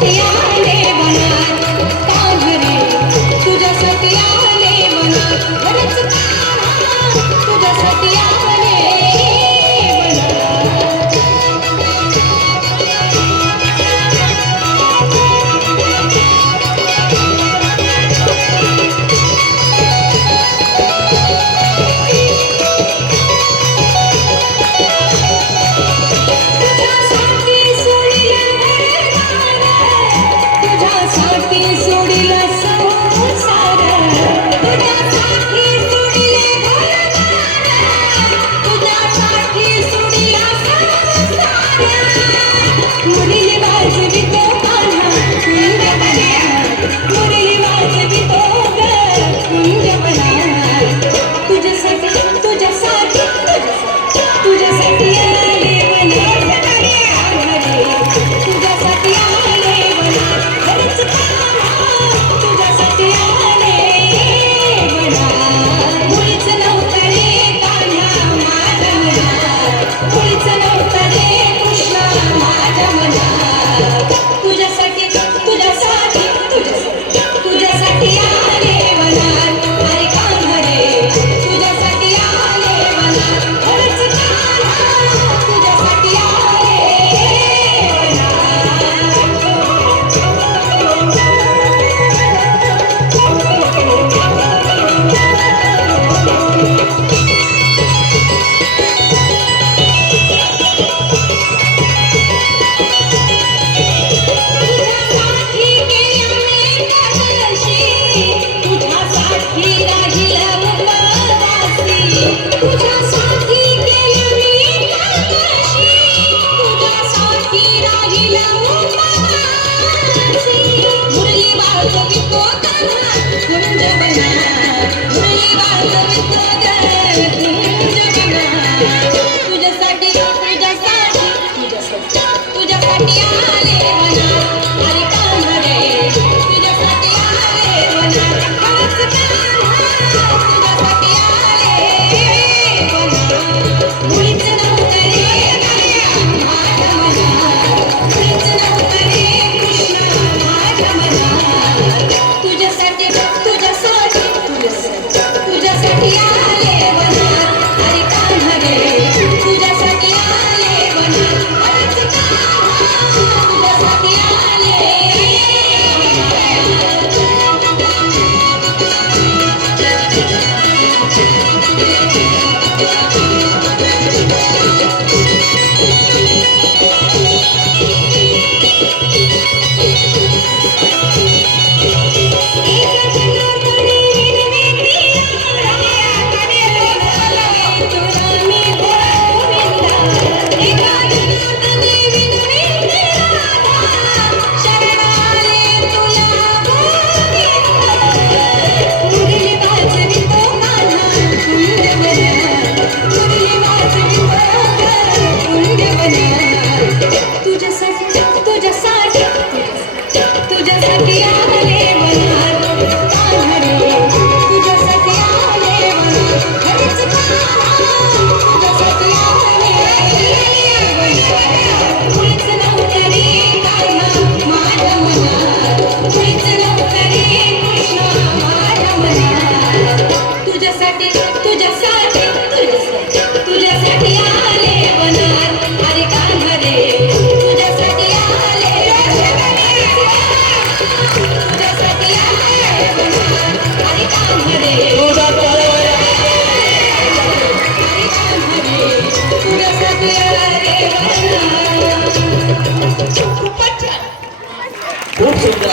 Aqui, ó. Yeah.